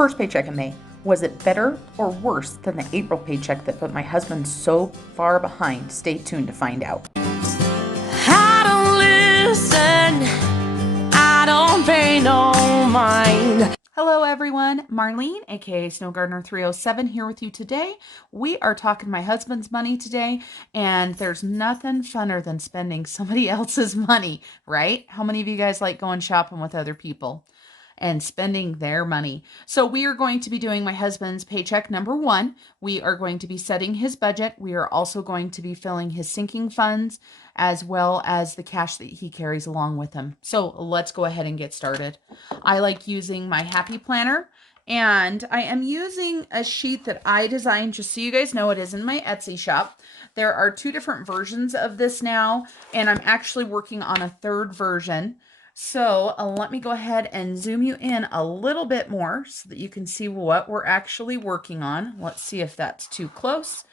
First paycheck in May. Was it better or worse than the April paycheck that put my husband so far behind? Stay tuned to find out. I don't listen, I don't pay no mind. Hello everyone, Marlene, aka Snow Gardener 307 here with you today. We are talking my husband's money today, and there's nothing funner than spending somebody else's money, right? How many of you guys like going shopping with other people and spending their money? So we are going to be doing my husband's paycheck number 1. We are going to be setting his budget. We are also going to be filling his sinking funds as well as the cash that he carries along with him. So let's go ahead and get started. I like using my Happy Planner, and I am using a sheet that I designed, just so you guys know. It is in my Etsy shop. There are 2 different versions of this now, and I'm actually working on a 3rd version. So let me go ahead and zoom you in a little bit more so that you can see what we're actually working on. Let's see if that's too close.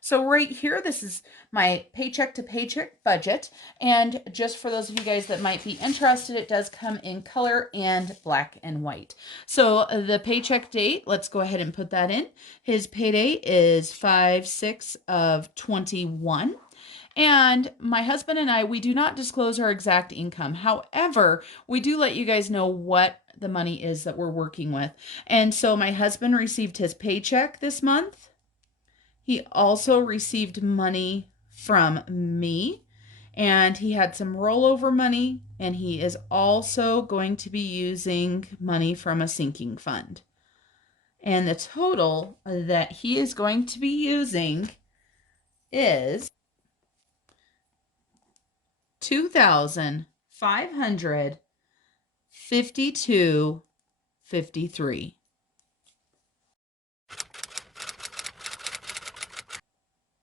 So right here, this is my paycheck to paycheck budget. And just for those of you guys that might be interested, it does come in color and black and white. So the paycheck date, let's go ahead and put that in. His payday is 5/6 of 21. And my husband and I, we do not disclose our exact income. However, we do let you guys know what the money is that we're working with. And so my husband received his paycheck this month. He also received money from me, and he had some rollover money, and he is also going to be using money from a sinking fund. And the total that he is going to be using is $2,552.53.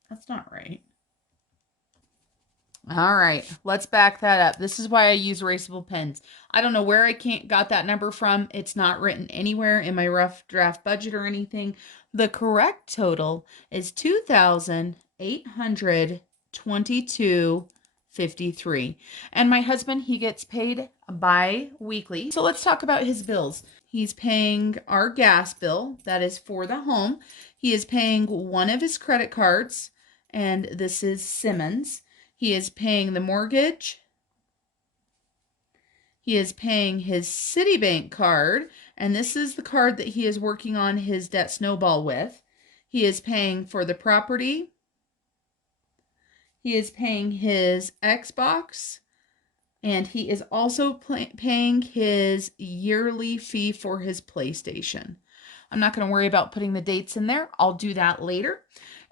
That's not right. All right, let's back that up. This is why I use erasable pens. I don't know where I got that number from. It's not written anywhere in my rough draft budget or anything. The correct total is $2,822.53. And my husband, he gets paid bi-weekly. So let's talk about his bills. He's paying our gas bill. That is for the home. He is paying one of his credit cards, and this is Simmons. He is paying the mortgage. He is paying his Citibank card, and this is the card that he is working on his debt Snowball with. He is paying for the property. He is paying his Xbox, and he is also paying his yearly fee for his PlayStation. I'm not going to worry about putting the dates in there. I'll do that later.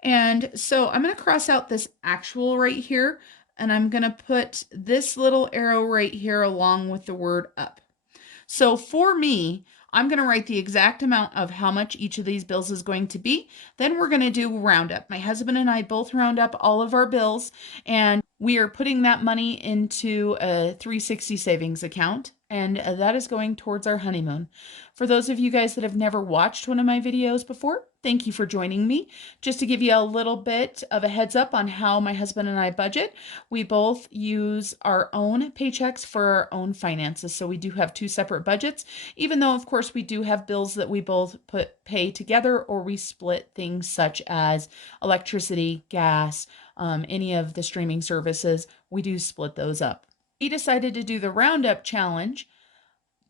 And so I'm going to cross out this actual right here, and I'm going to put this little arrow right here along with the word up. So for me, I'm going to write the exact amount of how much each of these bills is going to be. Then we're going to do roundup. My husband and I both round up all of our bills, and we are putting that money into a 360 savings account, and that is going towards our honeymoon. For those of you guys that have never watched one of my videos before, thank you for joining me. Just to give you a little bit of a heads up on how my husband and I budget, we both use our own paychecks for our own finances. So we do have 2 separate budgets, even though of course we do have bills that we both pay together, or we split things such as electricity, gas, any of the streaming services. We do split those up. We decided to do the roundup challenge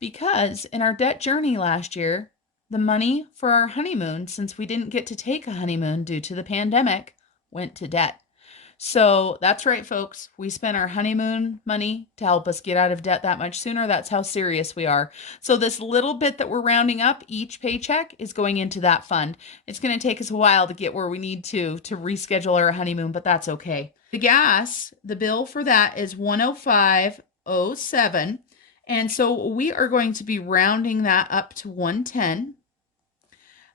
because in our debt journey last year, the money for our honeymoon, since we didn't get to take a honeymoon due to the pandemic, went to debt. So that's right, folks. We spent our honeymoon money to help us get out of debt that much sooner. That's how serious we are. So this little bit that we're rounding up, each paycheck, is going into that fund. It's going to take us a while to get where we need to reschedule our honeymoon, but that's okay. The gas, the bill for that is $105.07. And so we are going to be rounding that up to 110.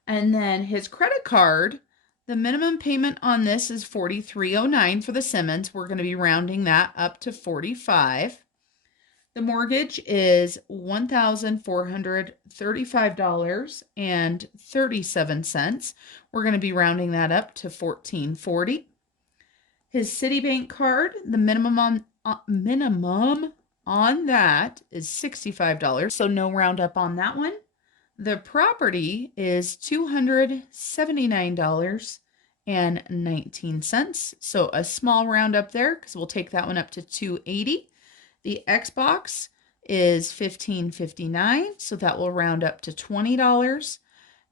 And then his credit card, the minimum payment on this is $43.09 for the Simmons. We're going to be rounding that up to $45. The mortgage is $1,435.37. We're going to be rounding that up to $14.40. His Citibank card, the minimum on that is $65, so no roundup on that one. The property is $279.19. So a small round up there because we'll take that one up to 280. The Xbox is $15.59, so that will round up to $20.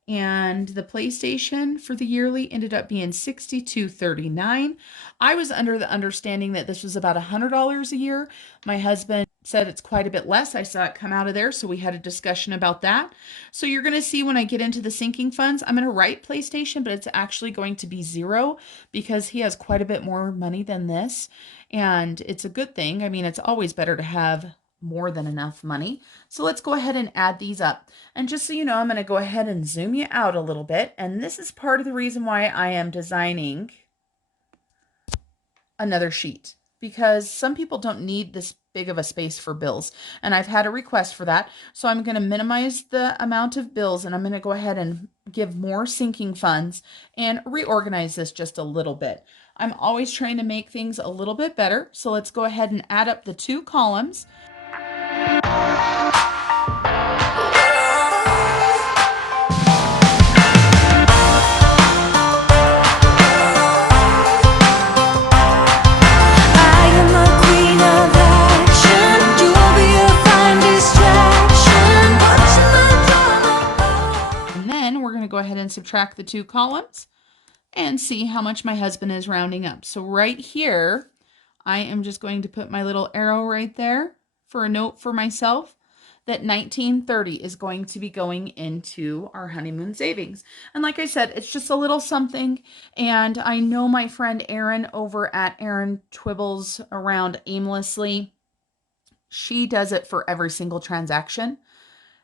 And the PlayStation for the yearly ended up being $62.39. I was under the understanding that this was about $100 a year. My husband said it's quite a bit less. I saw it come out of there, so we had a discussion about that. So you're going to see when I get into the sinking funds, I'm going to write PlayStation, but it's actually going to be zero because he has quite a bit more money than this. And it's a good thing. I mean, it's always better to have more than enough money. So let's go ahead and add these up. And just so you know, I'm going to go ahead and zoom you out a little bit. And this is part of the reason why I am designing another sheet, because some people don't need this big of a space for bills. And I've had a request for that. So I'm going to minimize the amount of bills and I'm going to go ahead and give more sinking funds and reorganize this just a little bit. I'm always trying to make things a little bit better. So let's go ahead and add up the two columns. Go ahead and subtract the two columns and see how much my husband is rounding up. So right here, I am just going to put my little arrow right there for a note for myself that $19.30 is going to be going into our honeymoon savings. And like I said, it's just a little something. And I know my friend Erin over at Erin Twibbles around aimlessly, she does it for every single transaction.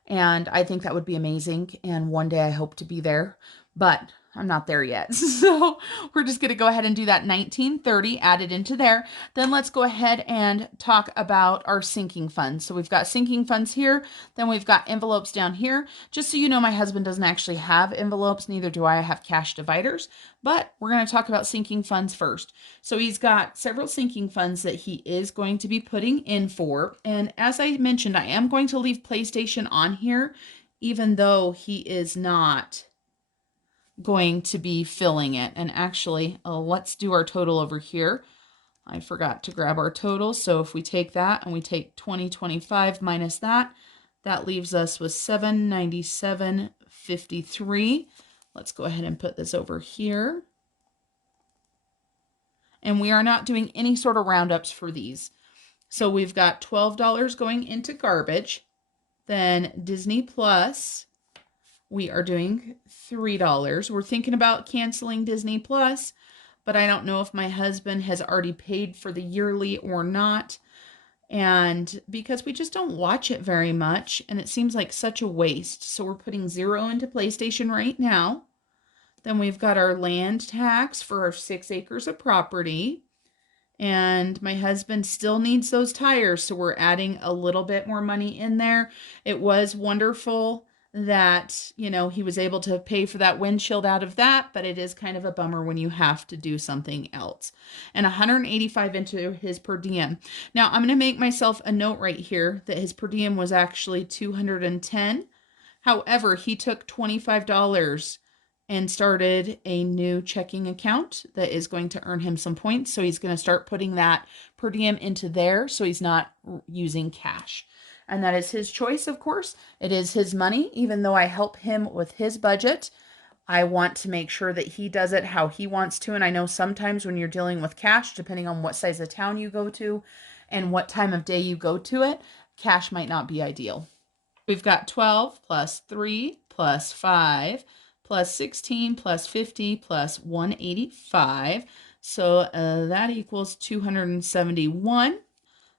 And I think that would be amazing. And one day I hope to be there, but I'm not there yet. So we're just going to go ahead and do that $19.30 added into there. Then let's go ahead and talk about our sinking funds. So we've got sinking funds here. Then we've got envelopes down here. Just so you know, my husband doesn't actually have envelopes. Neither do I have cash dividers. But we're going to talk about sinking funds first. So he's got several sinking funds that he is going to be putting in for. And as I mentioned, I am going to leave PlayStation on here, even though he is not going to be filling it. And actually, let's do our total over here. I forgot to grab our total. So if we take that and we take 2025 minus that, that leaves us with $797.53. Let's go ahead and put this over here. And we are not doing any sort of roundups for these. So we've got $12 going into garbage. Then Disney Plus, we are doing $3. We're thinking about canceling Disney Plus, but I don't know if my husband has already paid for the yearly or not. And because we just don't watch it very much, and it seems like such a waste. So we're putting $0 into PlayStation right now. Then we've got our land tax for our 6 acres of property. And my husband still needs those tires, so we're adding a little bit more money in there. It was wonderful that, you know, he was able to pay for that windshield out of that, but it is kind of a bummer when you have to do something else. And 185 into his per diem. Now, I'm going to make myself a note right here that his per diem was actually 210. However, he took $25 and started a new checking account that is going to earn him some points. So he's going to start putting that per diem into there so he's not using cash. And that is his choice, of course. It is his money. Even though I help him with his budget, I want to make sure that he does it how he wants to. And I know sometimes when you're dealing with cash, depending on what size of town you go to and what time of day you go to it, cash might not be ideal. We've got 12 plus 3 plus 5 plus 16 plus 50 plus 185. So that equals 271.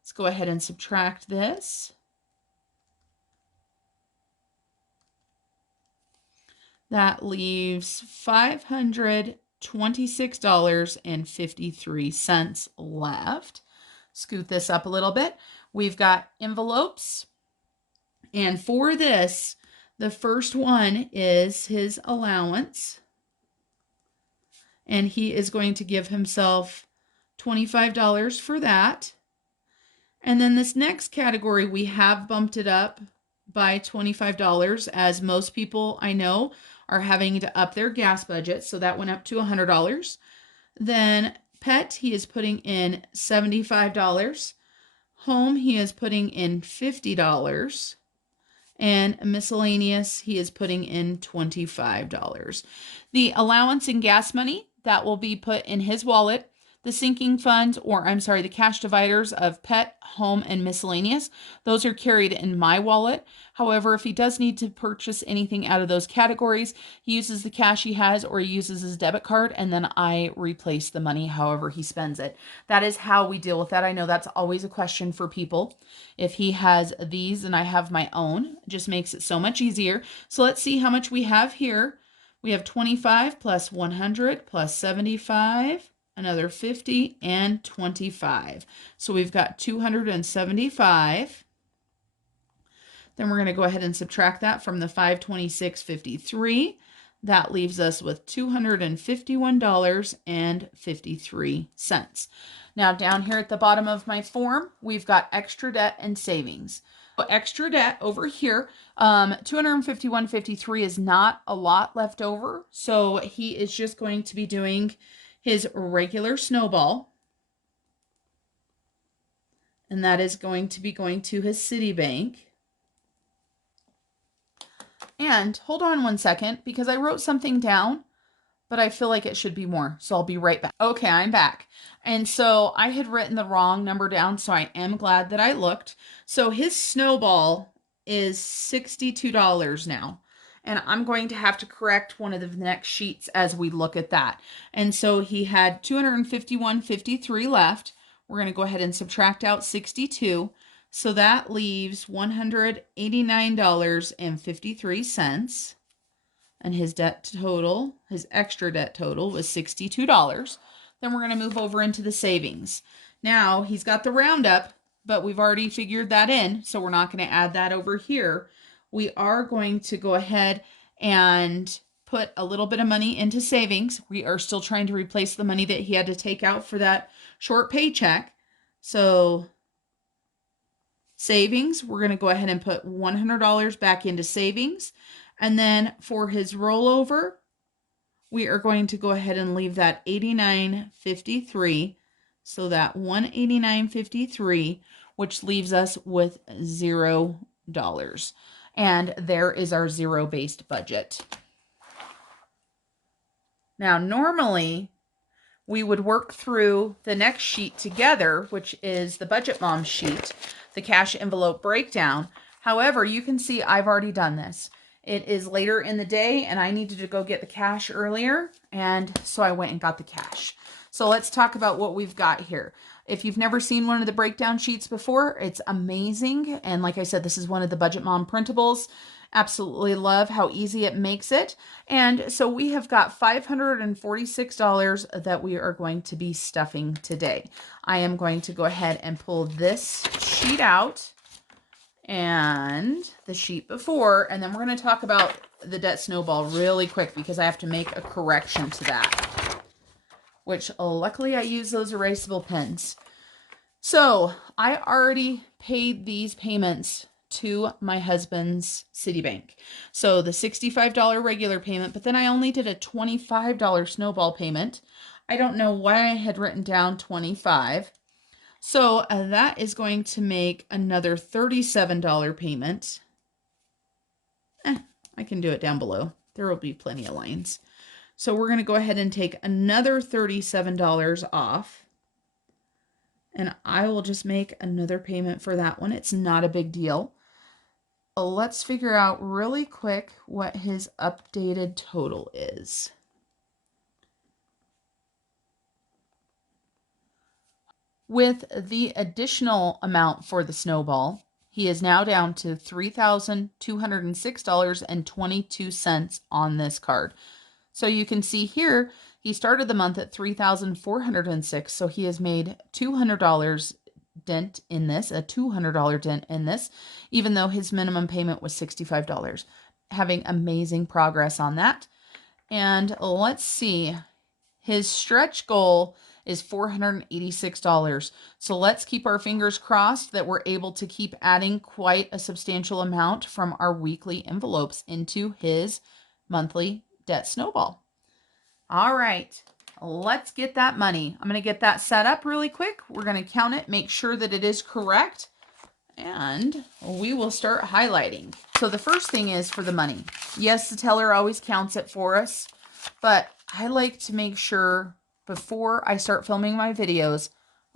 Let's go ahead and subtract this. That leaves $526.53 left. Scoot this up a little bit. We've got envelopes. And for this, the first one is his allowance. And he is going to give himself $25 for that. And then this next category, we have bumped it up by $25, as most people I know are having to up their gas budget. So that went up to $100. Then pet, he is putting in $75. Home, he is putting in $50. And miscellaneous, he is putting in $25. The allowance and gas money, that will be put in his wallet. The sinking fund, or I'm sorry, the cash dividers of pet, home, and miscellaneous, those are carried in my wallet. However, if he does need to purchase anything out of those categories, he uses the cash he has or he uses his debit card, and then I replace the money however he spends it. That is how we deal with that. I know that's always a question for people. If he has these and I have my own, it just makes it so much easier. So let's see how much we have here. We have 25 plus 100 plus 75, another 50, and 25. So we've got 275. Then we're going to go ahead and subtract that from the 526.53. That leaves us with $251.53. Now down here at the bottom of my form, we've got extra debt and savings. So extra debt over here, 251.53 is not a lot left over. So he is just going to be doing his regular Snowball. And that is going to be going to his Citibank. And hold on one second, because I wrote something down, but I feel like it should be more. So I'll be right back. Okay, I'm back. And so I had written the wrong number down, so I am glad that I looked. So his Snowball is $62 now. And I'm going to have to correct one of the next sheets as we look at that. And so he had 251.53 left. We're going to go ahead and subtract out 62. So that leaves $189.53. And his debt total, his extra debt total, was $62. Then we're going to move over into the savings. Now he's got the roundup, but we've already figured that in, so we're not going to add that over here. We are going to go ahead and put a little bit of money into savings. We are still trying to replace the money that he had to take out for that short paycheck. So savings, we're going to go ahead and put $100 back into savings. And then for his rollover, we are going to go ahead and leave that $89.53. So that $189.53, which leaves us with $0. And there is our zero-based budget. Now, normally we would work through the next sheet together, which is the Budget Mom sheet, the cash envelope breakdown. However, you can see I've already done this. It is later in the day and I needed to go get the cash earlier, and so I went and got the cash. So let's talk about what we've got here. If you've never seen one of the breakdown sheets before, it's amazing. And like I said, this is one of the Budget Mom printables. Absolutely love how easy it makes it. And so we have got $546 that we are going to be stuffing today. I am going to go ahead and pull this sheet out and the sheet before, and then we're going to talk about the debt snowball really quick because I have to make a correction to that, which luckily I use those erasable pens. So I already paid these payments to my husband's Citibank. So the $65 regular payment, but then I only did a $25 snowball payment. I don't know why I had written down 25. So that is going to make another $37 payment. I can do it down below. There will be plenty of lines. So we're going to go ahead and take another $37 off. And I will just make another payment for that one. It's not a big deal. Let's figure out really quick what his updated total is. With the additional amount for the snowball, he is now down to $3,206.22 on this card. So you can see here, he started the month at $3,406, so he has made $200 dent in this, a $200 dent in this, even though his minimum payment was $65. Having amazing progress on that. And let's see, his stretch goal is $486. So let's keep our fingers crossed that we're able to keep adding quite a substantial amount from our weekly envelopes into his monthly debt snowball. All right, let's get that money. I'm going to get that set up really quick. We're going to count it, make sure that it is correct, and we will start highlighting. So the first thing is for the money. Yes, the teller always counts it for us, but I like to make sure before I start filming my videos,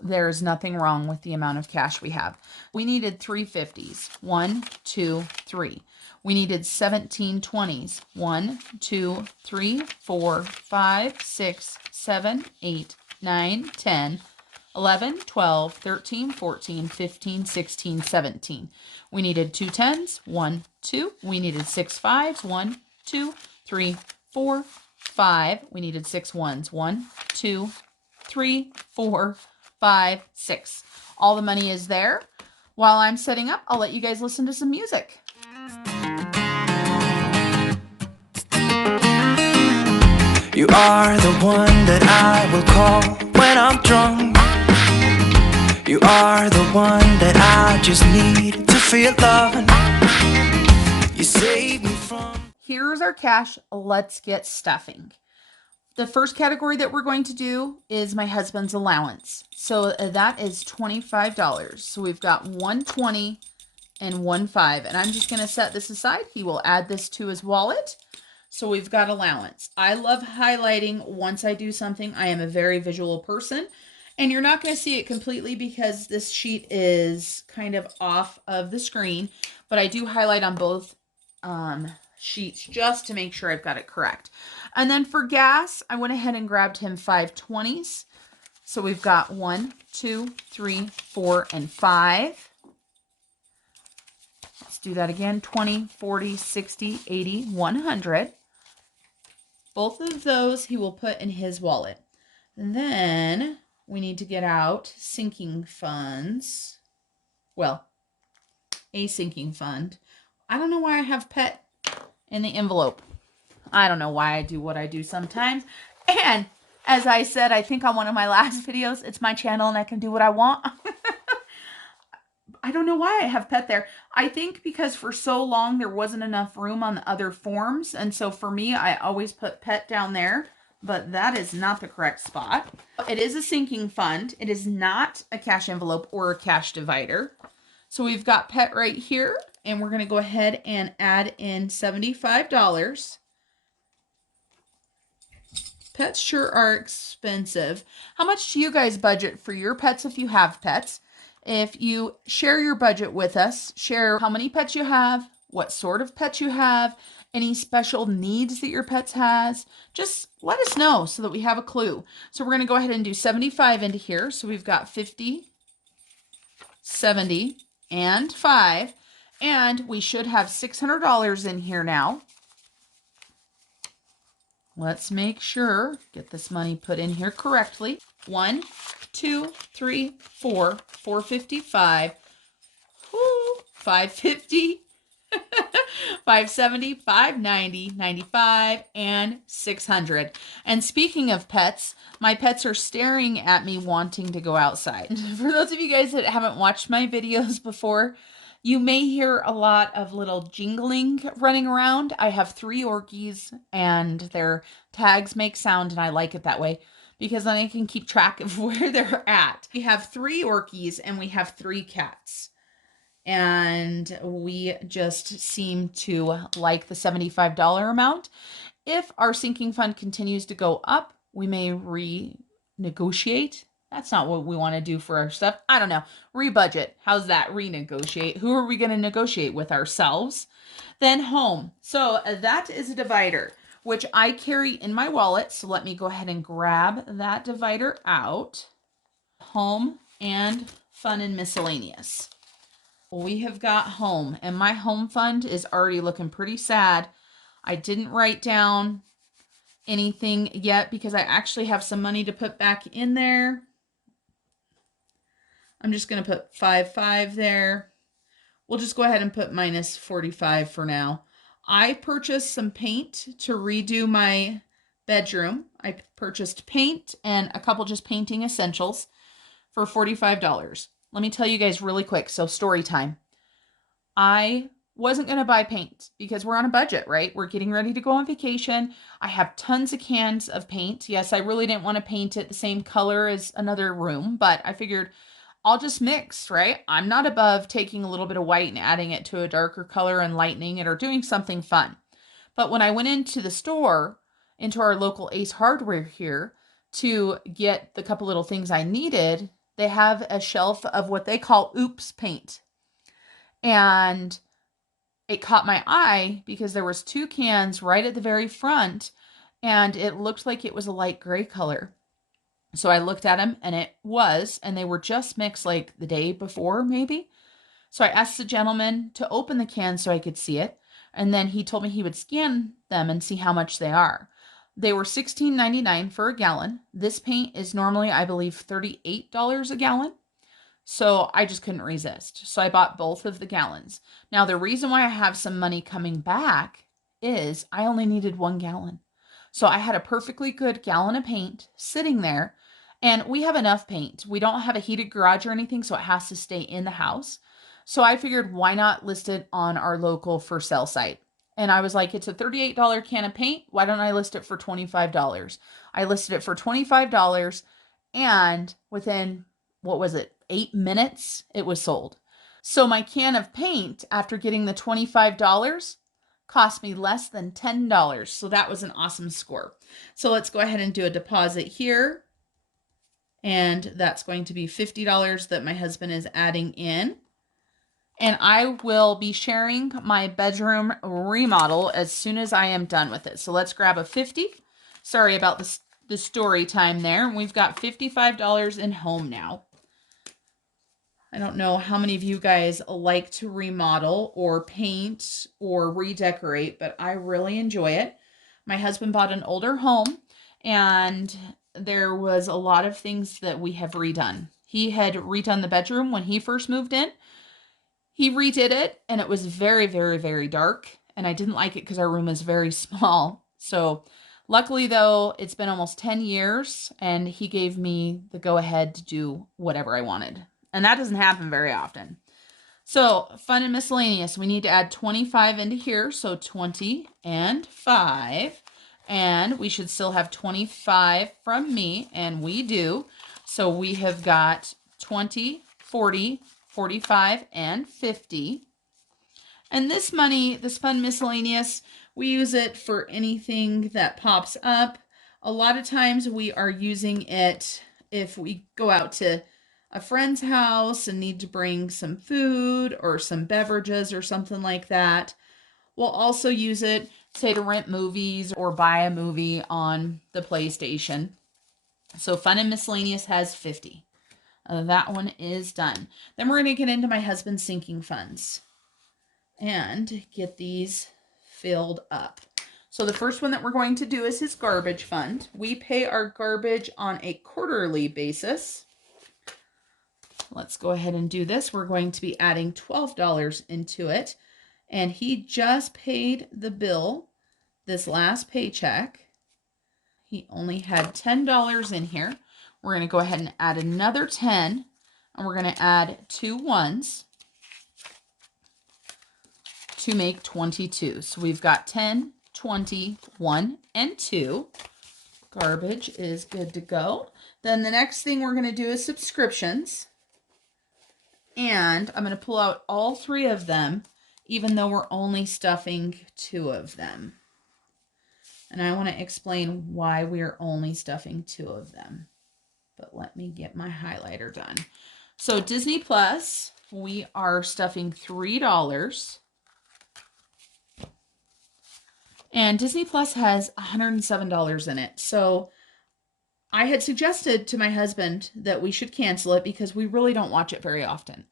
there's nothing wrong with the amount of cash we have. We needed 350s. 1, 2, 3. We needed 17 20s. 1, 2, 3, 4, 5, 6, 7, 8, 9, 10, 11, 12, 13, 14, 15, 16, 17. We needed 2 10s. 1, 2. We needed 6 5s. 1, 2, 3, 4, 5. We needed 6 1s. 1, 2, 3, 4, 5, 6. All the money is there. While I'm setting up, I'll let you guys listen to some music. You are the one that I will call when I'm drunk. You are the one that I just need to feel loving. You save me from... Here's our cash. Let's get stuffing. The first category that we're going to do is my husband's allowance. So that is $25. So we've got 120 and 15, and I'm just going to set this aside. He will add this to his wallet. So we've got allowance. I love highlighting once I do something. I am a very visual person, and you're not going to see it completely because this sheet is kind of off of the screen, but I do highlight on both sheets just to make sure I've got it correct. And then for gas, I went ahead and grabbed him 520s. So we've got 1, 2, 3, 4, and 5. Let's do that again. 20, 40, 60, 80, 100. Both of those he will put in his wallet. And then we need to get out sinking funds. Well, a sinking fund. I don't know why I have pet in the envelope. I don't know why I do what I do sometimes. And as I said, I think on one of my last videos, it's my channel and I can do what I want. I don't know why I have pet there. I think because for so long there wasn't enough room on the other forms. And so for me, I always put pet down there. But that is not the correct spot. It is a sinking fund. It is not a cash envelope or a cash divider. So we've got pet right here. And we're going to go ahead and add in $75. Pets sure are expensive. How much do you guys budget for your pets if you have pets? If you share your budget with us, share how many pets you have, what sort of pets you have, any special needs that your pets has, just let us know so that we have a clue. So we're going to go ahead and do 75 into here. So we've got 50, 70, and 5. And we should have $600 in here now. Let's make sure, get this money put in here correctly. 1, 2, 3, 4, 455, 550, 570, 590, 95, and 600. And speaking of pets, my pets are staring at me wanting to go outside. For those of you guys that haven't watched my videos before, you may hear a lot of little jingling running around. I have 3 Orkies and their tags make sound, and I like it that way because then I can keep track of where they're at. We have 3 Orkies and we have 3 cats. And we just seem to like the $75 amount. If our sinking fund continues to go up, we may renegotiate. That's not what we want to do for our stuff. I don't know. Rebudget. How's that? Renegotiate. Who are we going to negotiate with? Ourselves? Then home. So that is a divider, which I carry in my wallet. So let me go ahead and grab that divider out. Home and fun and miscellaneous. We have got home, and my home fund is already looking pretty sad. I didn't write down anything yet because I actually have some money to put back in there. I'm just going to put 5 there. We'll just go ahead and put minus 45 for now. I purchased some paint to redo my bedroom. I purchased paint and a couple just painting essentials for $45. Let me tell you guys really quick. So, story time. I wasn't going to buy paint because we're on a budget, right? We're getting ready to go on vacation. I have tons of cans of paint. Yes, I really didn't want to paint it the same color as another room, but I figured I'll just mix, right? I'm not above taking a little bit of white and adding it to a darker color and lightening it or doing something fun. But when I went into the store, into our local Ace Hardware here, to get the couple little things I needed, they have a shelf of what they call oops paint. And it caught my eye because there was two cans right at the very front and it looked like it was a light gray color. So I looked at them and it was, and they were just mixed like the day before maybe. So I asked the gentleman to open the can so I could see it. And then he told me he would scan them and see how much they are. They were $16.99 for a gallon. This paint is normally, I believe, $38 a gallon. So I just couldn't resist. So I bought both of the gallons. Now, the reason why I have some money coming back is I only needed 1 gallon. So I had a perfectly good gallon of paint sitting there. And we have enough paint. We don't have a heated garage or anything, so it has to stay in the house. So I figured, why not list it on our local for sale site? And I was like, it's a $38 can of paint. Why don't I list it for $25? I listed it for $25, and within, what was it, 8 minutes, it was sold. So my can of paint, after getting the $25, cost me less than $10. So that was an awesome score. So let's go ahead and do a deposit here. And that's going to be $50 that my husband is adding in. And I will be sharing my bedroom remodel as soon as I am done with it. So let's grab a 50. Sorry about the story time there. We've got $55 in home now. I don't know how many of you guys like to remodel or paint or redecorate, but I really enjoy it. My husband bought an older home and there was a lot of things that we have redone. He had redone the bedroom when he first moved in. He redid it and it was very, very, very dark. And I didn't like it because our room is very small. So luckily though, it's been almost 10 years and he gave me the go ahead to do whatever I wanted. And that doesn't happen very often. So fun and miscellaneous, we need to add 25 into here. So 20 and 5. And we should still have 25 from me. And we do. So we have got 20, 40, 45, and 50. And this money, this fun miscellaneous, we use it for anything that pops up. A lot of times we are using it if we go out to a friend's house and need to bring some food or some beverages or something like that. We'll also use it, say, to rent movies or buy a movie on the PlayStation. So fun and miscellaneous has 50. That one is done. Then we're going to get into my husband's sinking funds and get these filled up. So the first one that we're going to do is his garbage fund. We pay our garbage on a quarterly basis. Let's go ahead and do this. We're going to be adding $12 into it. And he just paid the bill this last paycheck. He only had $10 in here. We're going to go ahead and add another 10. And we're going to add 2 ones to make 22. So we've got 10, 20, 1, and 2. Garbage is good to go. Then the next thing we're going to do is subscriptions. And I'm going to pull out all 3 of them, even though we're only stuffing 2 of them. And I want to explain why we're only stuffing 2 of them. But let me get my highlighter done. So Disney Plus, we are stuffing $3. And Disney Plus has $107 in it. So I had suggested to my husband that we should cancel it because we really don't watch it very often.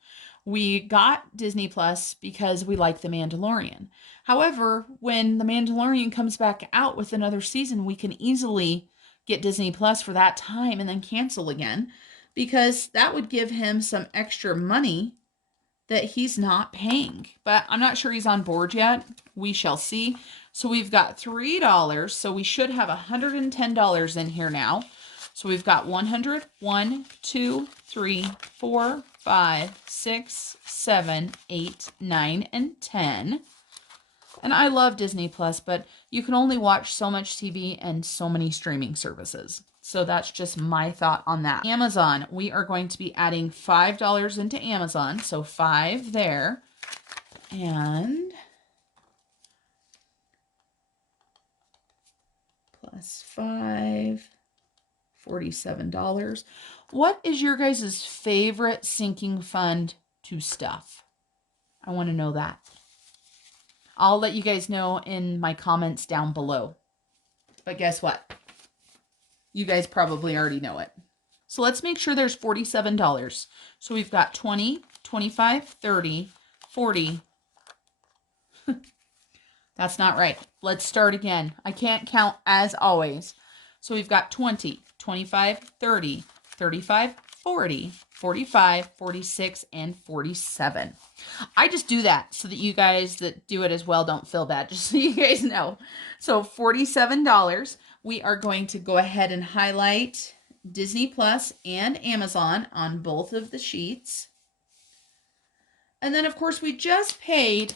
We got Disney Plus because we like The Mandalorian. However, when The Mandalorian comes back out with another season, we can easily get Disney Plus for that time and then cancel again because that would give him some extra money that he's not paying. But I'm not sure he's on board yet. We shall see. So we've got $3. So we should have $110 in here now. So we've got 100, 1, 2, 3, 4, 5, 6, 7, 8, 9, and 10. And I love Disney Plus, but you can only watch so much TV and so many streaming services. So that's just my thought on that. Amazon, we are going to be adding $5 into Amazon. So 5 there. And plus 5, $47. What is your guys' favorite sinking fund to stuff? I want to know that. I'll let you guys know in my comments down below. But guess what? You guys probably already know it. So let's make sure there's $47. So we've got 20, 25, 30, 40. That's not right. Let's start again. I can't count as always. So we've got 20, 25, 30, 35, 40, 45, 46, and 47. I just do that so that you guys that do it as well don't feel bad, just so you guys know. So $47. We are going to go ahead and highlight Disney Plus and Amazon on both of the sheets. And then, of course, we just paid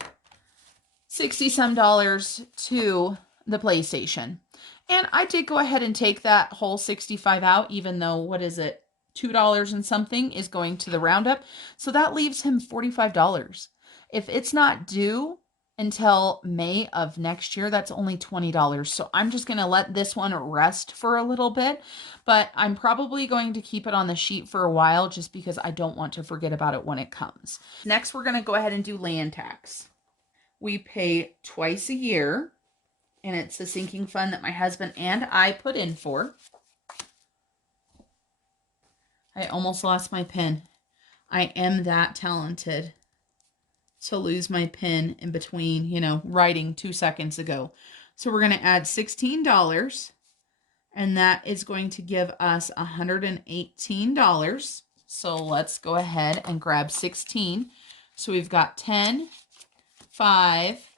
$60-some to the PlayStation. And I did go ahead and take that whole 65 out, even though, what is it, $2 and something is going to the roundup. So that leaves him $45. If it's not due until May of next year, that's only $20. So I'm just going to let this one rest for a little bit, but I'm probably going to keep it on the sheet for a while just because I don't want to forget about it when it comes. Next, we're going to go ahead and do land tax. We pay twice a year, and it's a sinking fund that my husband and I put in for. I almost lost my pen. I am that talented to lose my pen in between, writing 2 seconds ago. So we're going to add $16, and that is going to give us $118. So let's go ahead and grab 16. So we've got 10, 5,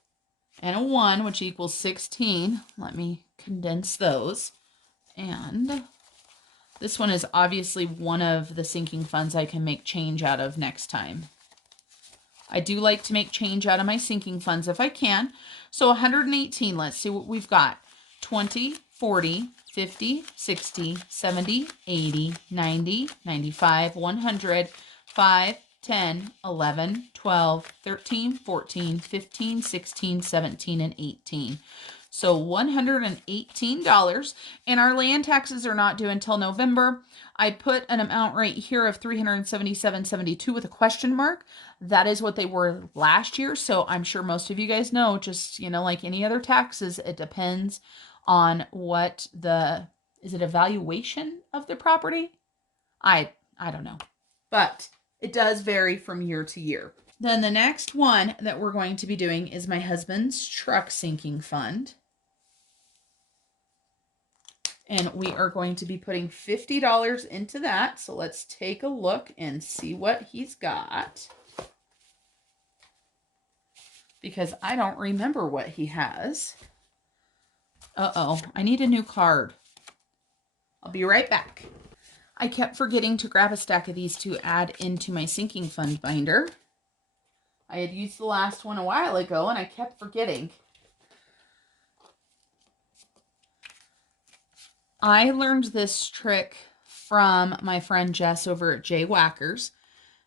and a 1, which equals 16. Let me condense those. And this one is obviously one of the sinking funds I can make change out of next time. I do like to make change out of my sinking funds if I can. So 118, let's see what we've got. 20, 40, 50, 60, 70, 80, 90, 95, 100, 5, 10, 11, 12, 13, 14, 15, 16, 17, and 18. So $118, and our land taxes are not due until November. I put an amount right here of $377.72 with a question mark. That is what they were last year. So I'm sure most of you guys know, just, like any other taxes, it depends on what is it a valuation of the property? I don't know, but it does vary from year to year. Then the next one that we're going to be doing is my husband's truck sinking fund. And we are going to be putting $50 into that. So let's take a look and see what he's got. Because I don't remember what he has. Uh-oh, I need a new card. I'll be right back. I kept forgetting to grab a stack of these to add into my sinking fund binder. I had used the last one a while ago and I kept forgetting. I learned this trick from my friend Jess over at J Whackers.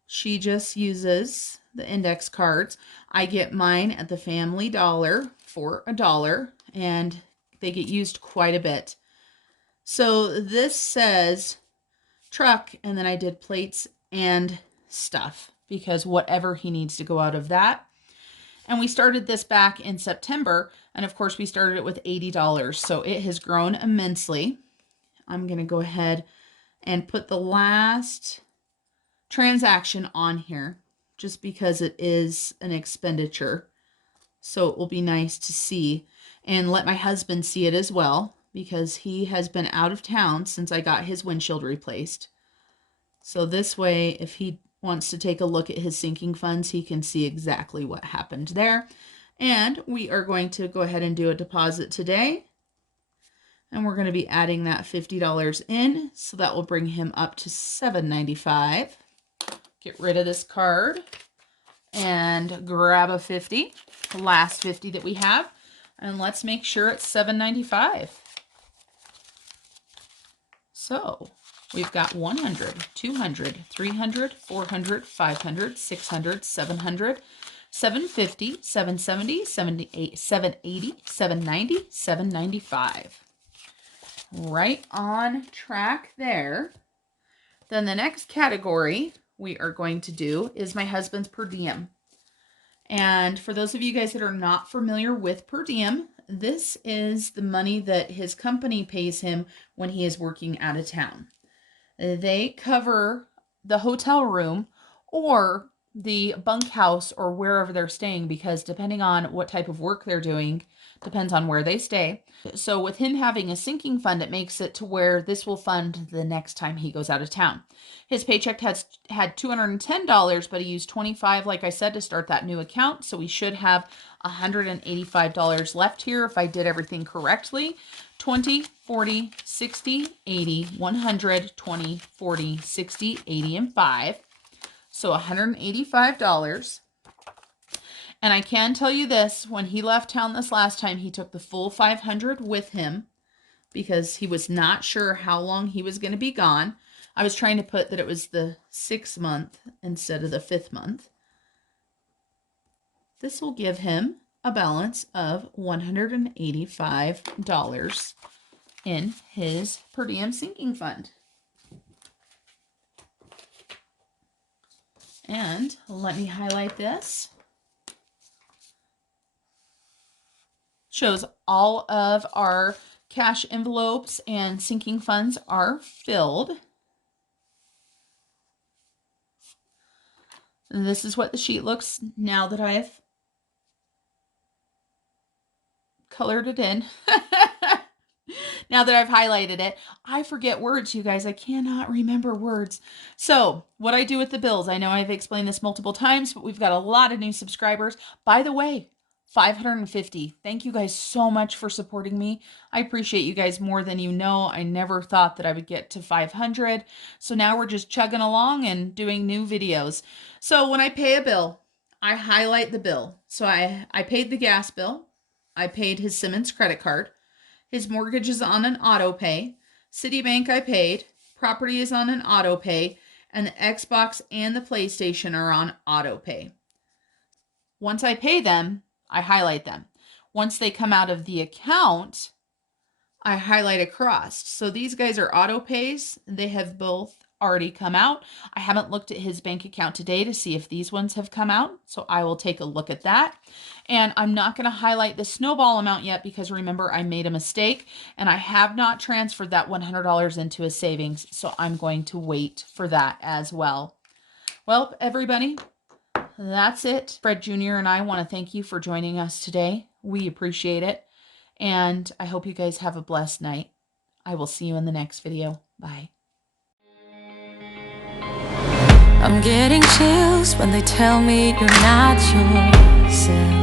She just uses the index cards. I get mine at the Family Dollar for $1, and they get used quite a bit. So this says truck, and then I did plates and stuff because whatever he needs to go out of that. And we started this back in September, and of course we started it with $80, so it has grown immensely. I'm going to go ahead and put the last transaction on here just because it is an expenditure. So it will be nice to see and let my husband see it as well because he has been out of town since I got his windshield replaced. So this way, if he wants to take a look at his sinking funds, he can see exactly what happened there. And we are going to go ahead and do a deposit today. And we're going to be adding that $50 in. So that will bring him up to $7.95. Get rid of this card and grab a 50, the last 50 that we have. And let's make sure it's $7.95. So we've got 100, 200, 300, 400, 500, 600, 700, 750, 770, 78, 780, 790, 795. Right on track there. Then the next category we are going to do is my husband's per diem. And for those of you guys that are not familiar with per diem, this is the money that his company pays him when he is working out of town. They cover the hotel room or the bunkhouse or wherever they're staying, because depending on what type of work they're doing, depends on where they stay. So with him having a sinking fund, it makes it to where this will fund the next time he goes out of town. His paycheck had $210, but he used $25, like I said, to start that new account. So we should have $185 left here if I did everything correctly. 20, 40, 60, 80, 100, 20, 40, 60, 80, and 5. So $185. And I can tell you this, when he left town this last time, he took the full 500 with him because he was not sure how long he was going to be gone. I was trying to put that it was the 6th month instead of the 5th month. This will give him a balance of $185 in his per diem sinking fund. And let me highlight this. Shows all of our cash envelopes and sinking funds are filled. And this is what the sheet looks now that I've colored it in. Now that I've highlighted it, I forget words, you guys. I cannot remember words. So what I do with the bills, I know I've explained this multiple times, but we've got a lot of new subscribers. By the way, 550. Thank you guys so much for supporting me. I appreciate you guys more than you know. I never thought that I would get to 500. So now we're just chugging along and doing new videos. So when I pay a bill, I highlight the bill. So I paid the gas bill. I paid his Simmons credit card. His mortgage is on an auto pay. Citibank I paid. Property is on an auto pay. And the Xbox and the PlayStation are on auto pay. Once I pay them, I highlight them. Once they come out of the account, I highlight across. So these guys are auto pays. They have both already come out. I haven't looked at his bank account today to see if these ones have come out. So I will take a look at that. And I'm not going to highlight the Snowball amount yet because remember I made a mistake and I have not transferred that $100 into his savings. So I'm going to wait for that as well. Well, everybody, that's it. Fred Jr. and I want to thank you for joining us today. We appreciate it. And I hope you guys have a blessed night. I will see you in the next video. Bye. I'm getting chills when they tell me you're not yourself.